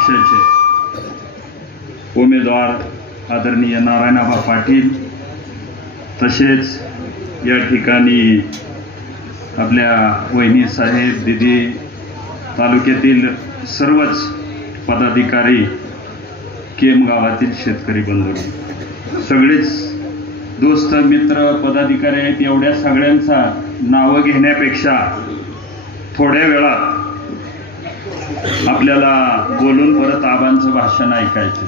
पक्षाचे उमेदवार आदरणीय नारायणाबा पाटील तसेच या ठिकाणी आपल्या वहिनी साहेब दिदी तालुक्यातील सर्वच पदाधिकारी केम गावातील शेतकरी बंधू सगळेच दोस्त मित्र पदाधिकारी आहेत. एवढ्या सगळ्यांचा नावं घेण्यापेक्षा थोड्या वेळात आपल्याला बोलून परत आबांचं भाषण ऐकायचं.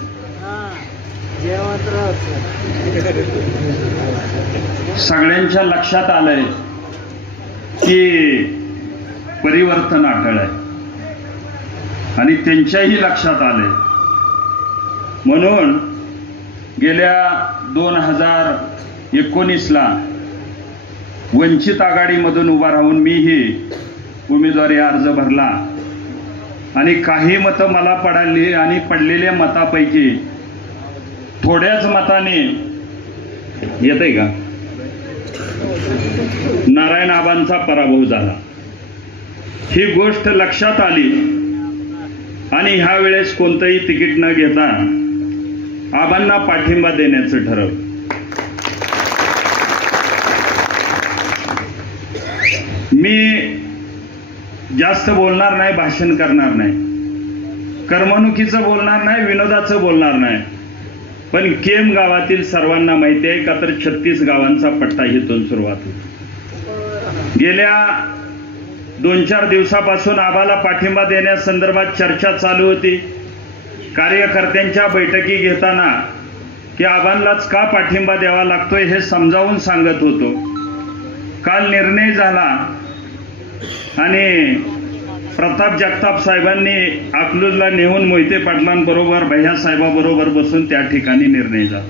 सगळ्यांच्या लक्षात आलंय की परिवर्तन अटळ आहे. आणि त्यांच्याही लक्षात आलंय. म्हणून गेल्या दोन हजार एकोणीसला वंचित आघाडीमधून उभा राहून मीही उमेदवारी अर्ज भरला. आणि काही मतं मला पडाली आणि पडलेल्या मतापैकी थोड्याच मताने येत आहे का? नारायण आबांचा पराभव झाला. ही गोष्ट लक्षात आली आणि ह्या वेळेस कोणतंही तिकीट न घेता आबांना पाठिंबा देण्याचं ठरवलं मी जास्त बोलणार नाही भाषण करणार नाही. करमणुकीचं बोलणार नाही विनोदाचं बोलणार नाही. पण केम गावातील सर्वांना माहिती आहे का तर छत्तीस गावांचा पट्टा इथून सुरुवात होती. गेल्या दोन चार दिवसापासून आबाला पाठिंबा देण्यासंदर्भात चर्चा चालू होती. कार्यकर्त्यांच्या बैठकी घेताना की आबांनाच का पाठिंबा द्यावा लागतोय हे समजावून सांगत होतो. काल निर्णय झाला आणि प्रताप जगताप साहेबांनी अकलूजला नेऊन मोहिते पाटलांबरोबर भैया साहेबाबरोबर बसून त्या ठिकाणी निर्णय झाला.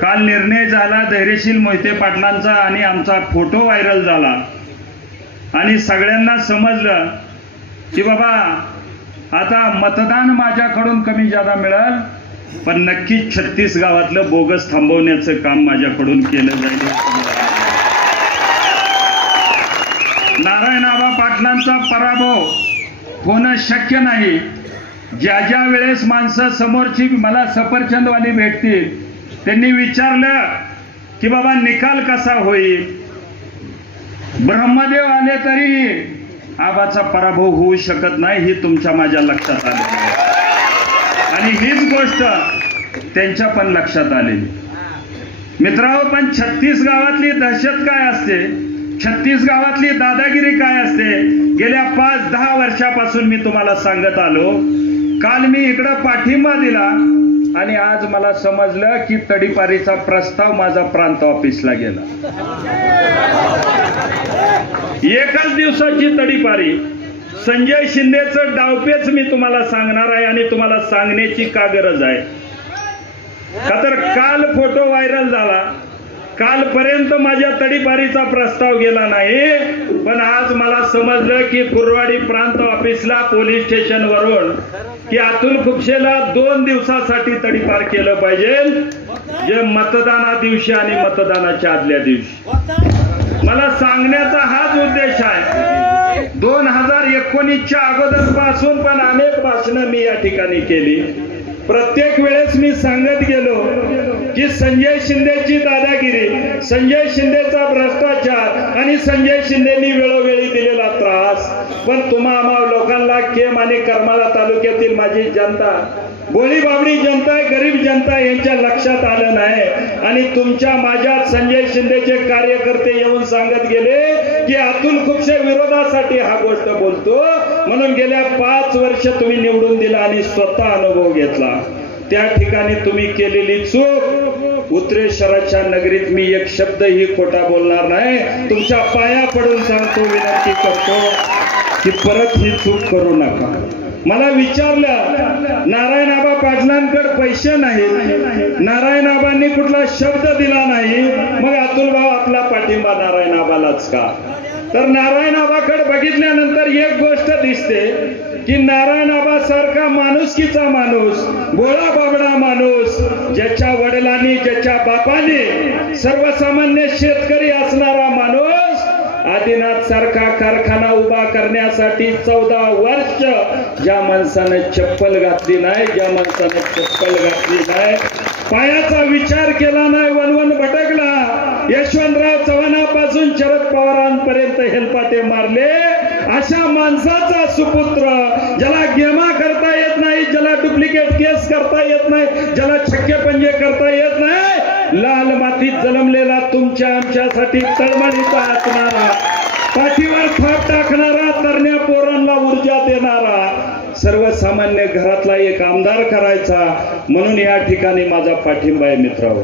काल निर्णय झाला धैर्यशील मोहिते पाटलांचा आणि आमचा फोटो व्हायरल झाला. आणि सगळ्यांना समजलं की बाबा आता मतदान माझ्याकडून कमी जादा मिळेल पण नक्कीच छत्तीस गावातलं बोगस थांबवण्याचं काम माझ्याकडून केलं जाईल हे समजा. नारायण आबा पाटलांचा पराभव होणं शक्य नाही. ज्या ज्या वेळेस माणसं समोरची मला सफरचंदवाली भेटतील त्यांनी विचारलं की बाबा निकाल कसा होईल? ब्रह्मदेव आले तरी आबाचा पराभव होऊ शकत नाही ही तुमच्या माझ्या लक्षात आले आणि हीच गोष्ट त्यांच्या पण लक्षात आलेली मित्रांनो पण छत्तीस गावातली दहशत काय असते? छत्तीस गावातली दादागिरी काय असते? गेल्या पाच दहा वर्षापासून मी तुम्हाला सांगत आलो. काल मी इकडं पाठिंबा दिला आणि आज मला समजलं की तडीपारीचा प्रस्ताव माझा प्रांत ऑफिसला गेला. एकाच दिवसाची तडीपारी. संजय शिंदेचं डावपेच मी तुम्हाला सांगणार आहे आणि तुम्हाला सांगण्याची का गरज आहे? का तर काल फोटो व्हायरल झाला. कालपर्यंत माझ्या तडीपारीचा प्रस्ताव गेला नाही पण आज मला समजलं की कुरवाडी प्रांत ऑफिसला पोलीस स्टेशन वरून की अतुल खुपशेला दोन दिवसासाठी तडीपार केलं पाहिजे जे मतदाना दिवशी आणि मतदानाच्या आदल्या दिवशी. मला सांगण्याचा हाच उद्देश आहे. दोन हजार एकोणीसच्या अगोदरपासून पण अनेक भाषणं मी या ठिकाणी केली. प्रत्येक वेळेस मी सांगत गेलो की संजय शिंदेची दादागिरी संजय शिंदेचा भ्रष्टाचार आणि संजय शिंदेनी वेळोवेळी दिलेला त्रास. पण तुम्हा आम्हा लोकांना केम आणि करमाला तालुक्यातील माझी जनता गोळी बाबडी जनता गरीब जनता यांच्या लक्षात आलं नाही. आणि तुमच्या माझ्या संजय शिंदेचे कार्यकर्ते येऊन सांगत गेले की अतुल खुपशे विरोधासाठी हा गोष्ट बोलतो. म्हणून गेल्या पाच वर्ष तुम्ही निवडून दिला आणि स्वतः अनुभव घेतला. त्या ठिकाणी तुम्ही केलेली चूक उत्तरेश्वराच्या नगरीत मी एक शब्दही खोटा बोलणार नाही. तुमच्या पाया पडून सांगतो विनंती करतो की परत ही चूक करू नका. मला विचारलं नारायण आबा पाटलांकडे पैसे नाहीत. नारायण आबांनी कुठला शब्द दिला नाही? मग अतुल भाऊ आपला पाठिंबा नारायण आबालाच का? तर नारायणाबाकड बघितल्यानंतर एक गोष्ट दिसते की नारायणाबा सारखा माणुसकीचा माणूस गोळा बाबडा माणूस ज्याच्या वडिलांनी ज्याच्या बापाने सर्वसामान्य शेतकरी असणारा माणूस आदिनाथ सारखा कारखाना उभा करण्यासाठी चौदा वर्ष ज्या माणसानं चप्पल घातली नाही ज्या माणसानं चप्पल घातली नाही पायाचा विचार केला नाही वनवन भटकला यशवंतराव चव्हाणापासून शरद पवारांपर्यंत हेलपाटे मारले. अशा माणसाचा सुपुत्र ज्याला गेमा करता येत नाही ज्याला डुप्लिकेट केस करता येत नाही ज्याला छक्के पंजे करता येत नाही लाल मातीत जन्मलेला तुमच्या आमच्यासाठी तळमळीचा असणारा पाठीवर थाप टाकणारा तरण्या पोरांना ऊर्जा देणारा सर्वसामान्य घरातला एक आमदार करायचा. म्हणून या ठिकाणी माझा पाठिंबा आहे मित्रांनो.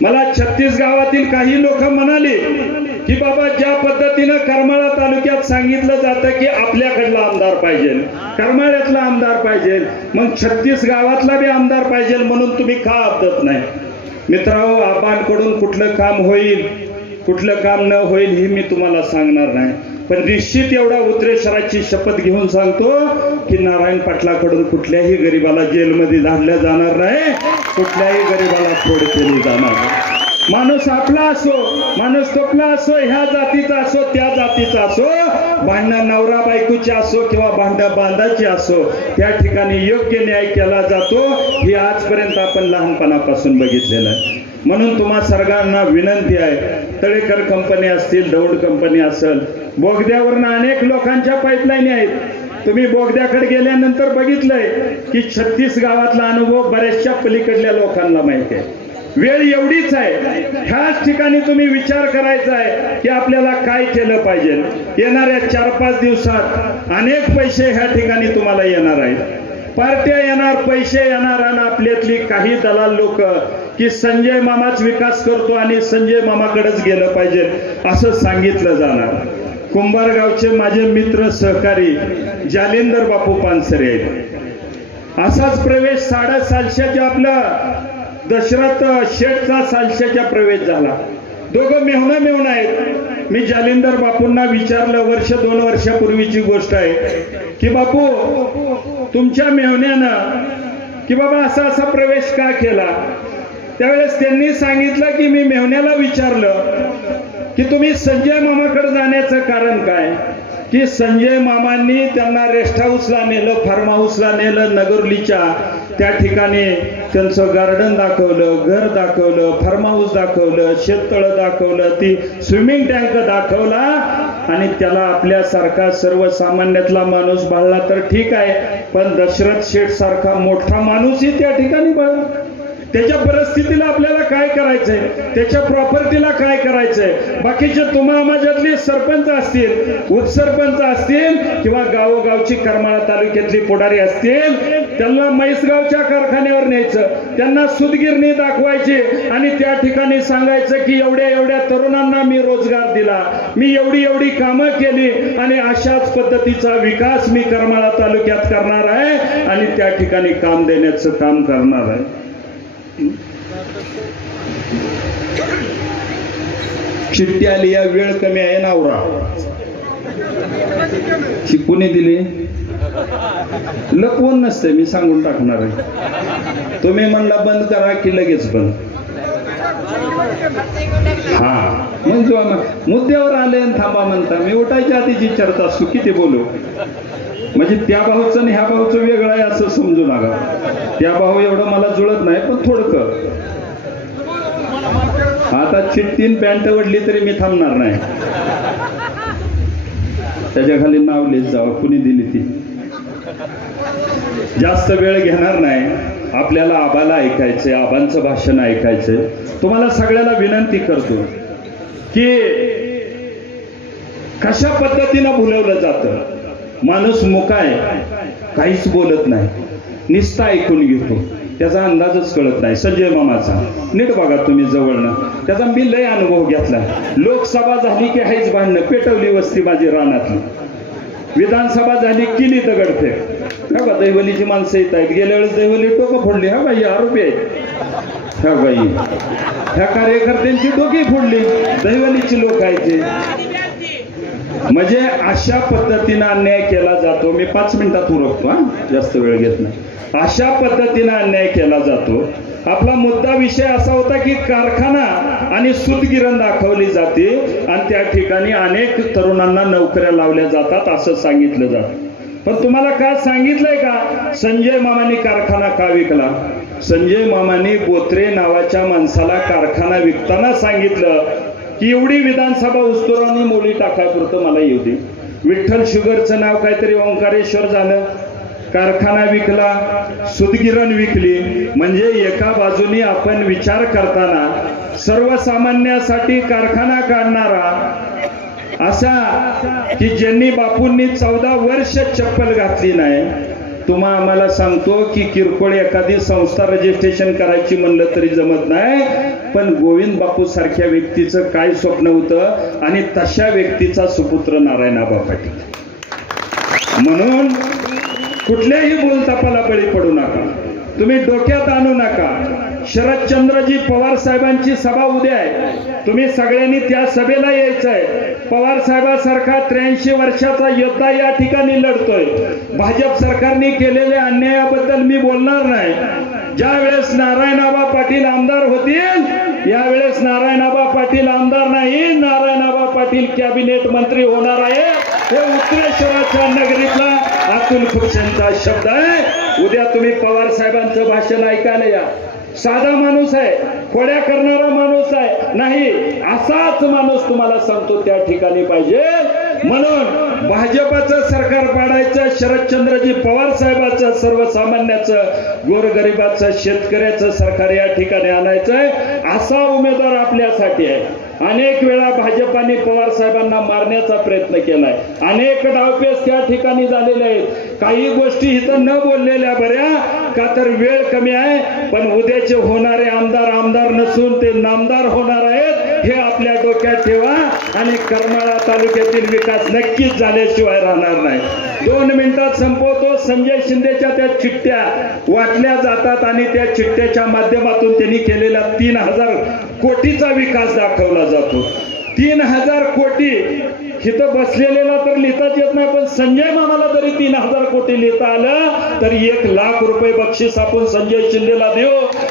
मला छत्तीस गावातील काही लोक म्हणाले की बाबा ज्या पद्धतीनं करमाळा तालुक्यात सांगितलं जातं की आपल्याकडला आमदार पाहिजे करमाळ्यातला आमदार पाहिजे मग छत्तीस गावातला बी आमदार पाहिजे म्हणून तुम्ही का आपदत नाही? मित्रांनो आबांकडून कुठलं काम होईल कुठलं काम न होईल हे मी तुम्हाला सांगणार नाही. पण निश्चित एवढा उद्रेश्वराची शपथ घेऊन सांगतो की नारायण पाटलाकडून कुठल्याही गरीबाला जेलमध्ये धाडल्या जाणार नाही कुठल्याही गरीबाला फोड केली जाणार. नाही माणूस आपला असो माणूस तोपला असो ह्या जातीचा असो त्या जातीचा असो भांडणं नवरा बायकोची असो किंवा भांडण बांधाची असो त्या ठिकाणी योग्य न्याय केला जातो हे आजपर्यंत आपण लहानपणापासून बघितलेलं आहे. म्हणून तुम्हा सर्वांना विनंती आहे तळेकर कंपनी असतील दौड कंपनी असेल बोगद्यावरनं अनेक लोकांच्या पाईपलाईन आहेत. तुम्ही बोगद्याकडे गेल्यानंतर बघितलंय की छत्तीस गावातला अनुभव बऱ्याचशा पलीकडल्या लोकांना माहिती आहे. वेळ एवढीच आहे. ह्याच ठिकाणी तुम्ही विचार करायचा आहे की आपल्याला काय केलं पाहिजे. येणाऱ्या चार पाच दिवसात अनेक पैसे ह्या ठिकाणी तुम्हाला येणार आहेत. पार्ट्या येणार पैसे येणार आणि आपल्यातली काही दलाल लोक की संजय मामाच विकास करतो आणि संजय मामाकडेच गेलं पाहिजे असं सांगितलं जाणार. कुंभारगावचे माझे मित्र सहकारी जालिंदर बापू पानसरे आहेत. असाच प्रवेश साडेसातशेच्या आपलं दशरथ शेठचा सालशेच्या प्रवेश झाला. दोघं मेहना मेहून आहेत. मी जालिंदर बापूंना विचारलं वर्ष दोन वर्षापूर्वीची गोष्ट आहे. की बापू तुमच्या मेहण्यानं की बाबा असा असा प्रवेश का केला? त्यावेळेस त्यांनी सांगितलं की मी मेहण्याला विचारलं की तुम्ही संजय मामाकडे जाण्याचं कारण काय? की संजय मामांनी त्यांना रेस्ट हाऊसला नेलं फार्म हाऊसला नेलं नगरलीच्या त्या ठिकाणी त्यांचं गार्डन दाखवलं घर दाखवलं फार्म हाऊस दाखवलं शेततळं दाखवलं ती स्विमिंग टँक दाखवला आणि त्याला आपल्यासारखा सर्वसामान्यातला माणूस बाळला तर ठीक आहे. पण दशरथ शेठ सारखा मोठा माणूसही त्या ठिकाणी बाळला त्याच्या परिस्थितीला आपल्याला काय करायचंय? त्याच्या प्रॉपर्टीला काय करायचंय? बाकीचे तुम्हाला माझ्यातले सरपंच असतील उपसरपंच असतील किंवा गावोगावची करमाळा तालुक्यातली पुढारी असतील त्यांना म्हैसगावच्या कारखान्यावर न्यायचं त्यांना सुदगिरणी दाखवायची आणि त्या ठिकाणी सांगायचं की एवढ्या एवढ्या तरुणांना मी रोजगार दिला मी एवढी एवढी कामं केली आणि अशाच पद्धतीचा विकास मी करमाळा तालुक्यात करणार आहे आणि त्या ठिकाणी काम देण्याचं काम करणार आहे. चिठ्ठी आली या वेळ कमी आहे नावरा शिकून दिली. लपवून नसते मी सांगून टाकणार आहे. तुम्ही म्हणला बंद करा की लगेच बंद. हा मग जेव्हा मग मुद्द्यावर आले आणि थांबा म्हणता मी उठायच्या आधीची चर्चा असतो किती बोलू? म्हणजे त्या भाऊचं आणि ह्या भाऊचं वेगळं आहे असं समजू नका. त्या भाऊ एवढं मला जुळत नाही पण थोडकं आता चिट्टीन पॅन्ट वडली तरी मी थांबणार नाही. त्याच्याखाली नाव लिहित जावं कुणी दिली ती? जास्त वेळ घेणार नाही. आपल्याला आबाला ऐकायचंय आबांचं भाषण ऐकायचे. तुम्हाला सगळ्याला विनंती करतो की कशा पद्धतीनं भुलवलं जातं? माणूस मुकाय काहीच बोलत नाही. निस्ता ऐकून घेतो. त्याचा अंदाजच कळत नाही. संजय मामाचा नीट बघा तुम्ही जवळनं त्याचा मी लय अनुभव घेतला. लोकसभा झाली की हायच भांडणं. पेटवली वस्ती माझी रानातली. विधानसभा झाली किली दगडफेक हा का दैवलीची माणसं येत आहेत. गेल्या वेळेस दैवली टोकं फोडली. हा बाई आरोपी आहेत. ह्या बाई ह्या कार्यकर्त्यांची टोकी फोडली. दैवलीची लोक आहेत ते म्हणजे अशा पद्धतीनं अन्याय केला जातो. मी पाच मिनिटात उरकतो हा. जास्त वेळ घेत नाही. अशा पद्धतीनं अन्याय केला जातो. आपला मुद्दा विषय असा होता की कारखाना आणि सुतगिरण दाखवली जाते आणि त्या ठिकाणी अनेक तरुणांना नोकऱ्या लावल्या जातात असं सांगितलं जातं. पण तुम्हाला का सांगितलंय का? संजय मामानी कारखाना का विकला? संजय मामानी बोत्रे नावाच्या माणसाला कारखाना विकताना सांगितलं की एवढी विधानसभा उस्तोरांनी मोली टाकायपुरतं मला येऊ दे. विठ्ठल शुगरचं नाव काहीतरी ओंकारेश्वर झालं. कारखाना विकला सुदगिरण विकली. म्हणजे एका बाजूने आपण विचार करताना सर्वसामान्यासाठी कारखाना काढणारा असा की ज्यांनी बापूंनी चौदा वर्ष चप्पल घातली नाही तुम्हा आम्हाला सांगतो की किरकोळ एखादी संस्था रजिस्ट्रेशन करायची म्हणलं तरी जमत नाही पण गोविंद बापू सारख्या व्यक्तीचं काय स्वप्न होतं आणि तशा व्यक्तीचा सुपुत्र नारायणाबा पाटील. म्हणून कुठल्याही बोलतापाला बळी पडू नका. तुम्ही डोक्यात आणू नका. शरदचंद्रजी पवार साहेबांची सभा उद्या आहे. तुम्ही सगळ्यांनी त्या सभेला यायचं आहे पवार साहेबासारखा त्र्याऐंशी वर्षाचा योद्धा या ठिकाणी लढतोय. भाजप सरकारने केलेल्या अन्यायाबद्दल मी बोलणार नाही. ज्या वेळेस नारायणाबा पाटील आमदार होतील यावेळेस नारायणाबा पाटील आमदार नाही नारायणाबा पाटील कॅबिनेट मंत्री होणार आहे. हे उत्तरेश्वराच्या नगरीतला अतुल खुपशेंचा शब्द आहे. उद्या तुम्ही पवार साहेबांचं भाषण ऐकायला या. साधा माणूस आहे खोड्या करणारा माणूस आहे. नाही असाच माणूस तुम्हाला सांगतो त्या ठिकाणी पाहिजे. म्हणून भाजपाचं सरकार पाडायचं शरदचंद्रजी पवार साहेबाचं सर्वसामान्याचं गोरगरिबाचं शेतकऱ्याचं सरकार या ठिकाणी आणायचंय. असा उमेदवार आपल्यासाठी आहे. अनेक वेळा भाजपाने पवार साहेबांना मारण्याचा प्रयत्न केलाय. अनेक डावपेच त्या ठिकाणी झालेले आहेत. काही गोष्टी इथं न बोललेल्या बऱ्या का तर वेळ कमी आहे पण उद्याचे होणारे आमदार आमदार नसून ते नामदार होणार आहेत हे आपल्या डोक्यात ठेवा आणि करमाळा तालुक्यातील विकास नक्कीच झाल्याशिवाय राहणार नाही. दोन मिनिटात संपवतो संजय शिंदेच्या त्या चिठ्ठ्या वाटल्या जातात आणि त्या चिठ्ठ्याच्या माध्यमातून त्यांनी केलेला तीन हजार कोटीचा विकास दाखवला जातो. तीन हजार कोटी इथं बसलेलेला तर लिहिताच येत नाही पण संजय मामाला जरी तीन हजार कोटी लिहिता आलं तर एक लाख रुपये बक्षीस आपण संजय शिंदेला देऊ.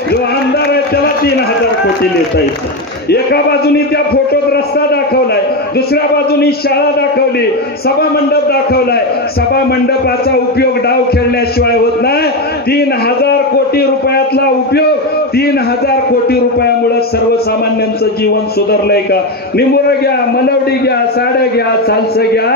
जो आमदार आहे त्याला तीन हजार कोटी लिहिता येत एका बाजूनी त्या फोटोत रस्ता दाखवलाय दुसऱ्या बाजूनी शाळा दाखवली सभा मंडप दाखवलाय. सभा मंडपाचा उपयोग डाव खेळण्याशिवाय होत नाही. तीन हजार कोटी रुपयातला उपयोग तीन हजार कोटी रुपयामुळे सर्वसामान्यांचं जीवन सुधारलंय का? निमुरं घ्या मलवडी घ्या साड्या घ्या चालसं घ्या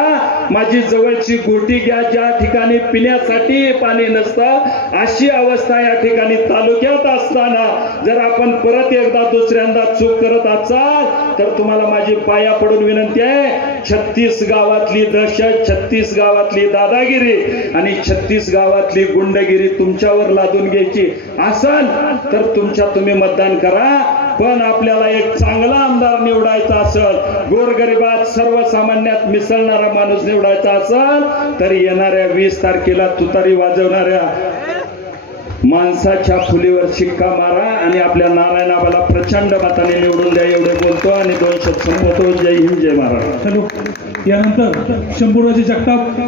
माझी जवळची गोटी घ्या ज्या ठिकाणी पिण्यासाठी पाणी नसतं अशी अवस्था या ठिकाणी तालुक्यात असताना जर आपण परत एकदा दुसऱ्यांदा चूक करत असाल तर तुम्हाला माझी पाया पडून विनंती आहे छत्तीस गावातली दहशत छत्तीस गावातली दादागिरी आणि छत्तीस गावातली गुंडगिरी तुमच्यावर लादून घ्यायची असाल तर तुमच्या तुम्ही मतदान करा. पण आपल्याला एक चांगला आमदार निवडायचा असेल गोरगरिबात सर्वसामान्यात मिसळणारा माणूस निवडायचा असेल तर येणाऱ्या वीस तारखेला तुतारी वाजवणाऱ्या माणसाच्या फुलीवर शिक्का मारा आणि आपल्या नारायणाबाला प्रचंड मताने निवडून द्या एवढे बोलतो आणि दोन शब्द संपवतो जय हिंद जय महाराज यानंतर शंभूराजे जगताप.